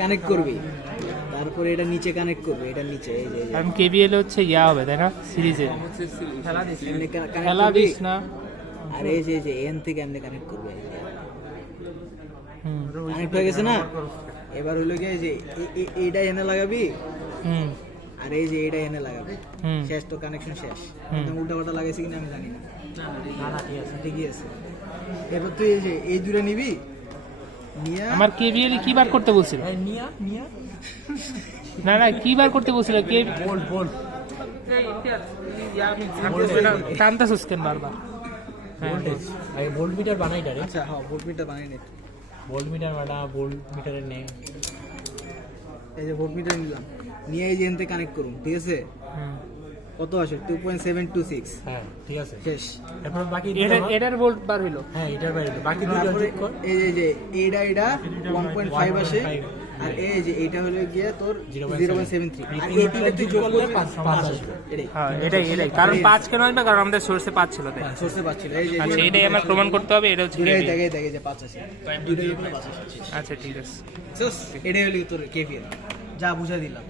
Connect করবি, তারপরে এটা নিচে কানেক্ট করবে, এটা নিচে এই যে কারণ কেবিএল হচ্ছে ইয়া হবে তাই না, সিরিজে এমনি খেলা দিস না। আর এই যে এন থেকে এমনি কানেক্ট করবে, কানেক্ট হয়ে গেছে না। এবার হলো গিয়ে যে এইটা এনে লাগাবি, হুম আর এই যে এইটা এনে লাগাবি, হুম শেষ তো কানেকশন শেষ। উল্টা পাল্টা লাগাইছি কিনা আমি জানি না, ঠিক আছে ঠিকই আছে। এবার তুই এই যে এই দুটো নিবি, নিয়া আমার কেবিএল কি বার করতে বলছিল? না না কি বার করতে বলছিল? কে টানতেছিস কেন বারবার? আগে ভোল্ট মিটার বানাইটা রে। আচ্ছা হ্যাঁ ভোল্ট মিটার বানিয়ে নে। ভোল্ট মিটার বানা, ভোল্ট মিটারের নেই। এই যে ভোল্ট মিটার নিলাম, নিয়ে এই যে এনতে কানেক্ট করুন, ঠিক আছে। কত আসে? 2.726। হ্যাঁ ঠিক আছে, শেষ। এরপর বাকি এটার ভোল্ট বার হইলো। হ্যাঁ এটার বাইরে বাকি দুটো তারপরে যোগ কর। এই যে এইটা 1.5 আসে, আর এই যে এইটা হলো গিয়ে তোর 0.73, আর এইটা তুই যোগ করলে 5 আসবে। এটাই হ্যাঁ এটাই কারণ 5 কেন আসবে? কারণ আমাদের সোর্সে 5 ছিল তাই। সোর্সে পাচ্ছিল, এই যে আচ্ছা এটাই আমার প্রমাণ করতে হবে, এটা হচ্ছে দুটোই KVL। দেখে যে 5 আসে, দুটোই 5 আসে। আচ্ছা ঠিক আছে। এটাই হলো তোর কেভিএল, যা বুঝা দিলাম।